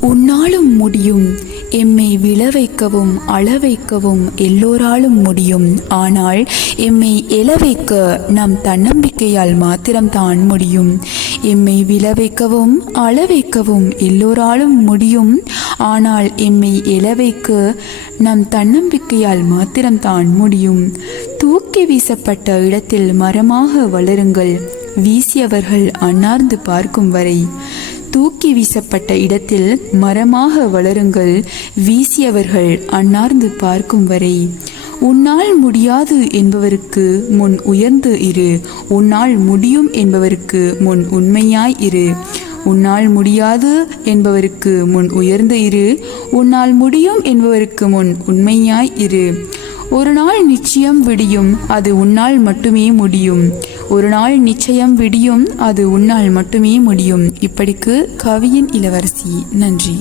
உன்னாலும் முடியும், எம்மை விழவைக்கவும் அளவைக்கவும் எல்லோராலும் முடியும். ஆனால் எம்மை எழவைக்க நம் தன்னம்பிக்கையால் மாத்திரம்தான் முடியும். எம்மை விழவைக்கவும் அளவைக்கவும் எல்லோராலும் முடியும். ஆனால் எம்மை எழவைக்க நம் தன்னம்பிக்கையால் மாத்திரம்தான் முடியும். தூக்கி வீசப்பட்ட இடத்தில் மரமாக வளருங்கள், வீசியவர்கள் அன்னார்ந்து பார்க்கும் வரை. தூக்கி வீசப்பட்ட இடத்தில் மரமாக வளருங்கள், வீசியவர்கள் அன்னார்ந்து பார்க்கும் வரை. உன்னால் முடியாது என்பவருக்கு முன் உயர்ந்து இரு, உன்னால் முடியும் என்பவருக்கு முன் உண்மையாய் இரு. உன்னால் முடியாது என்பவருக்கு முன் உயர்ந்து இரு, உன்னால் முடியும் என்பவருக்கு முன் உண்மையாய் இரு. ஒரு நாள் நிச்சயம் விடியும், அது உன்னால் மட்டுமே முடியும். ஒரு நாள் நிச்சயம் விடியும், அது உன்னால் மட்டுமே முடியும். இப்படிக்கு கவியின் இளவரசி. நன்றி.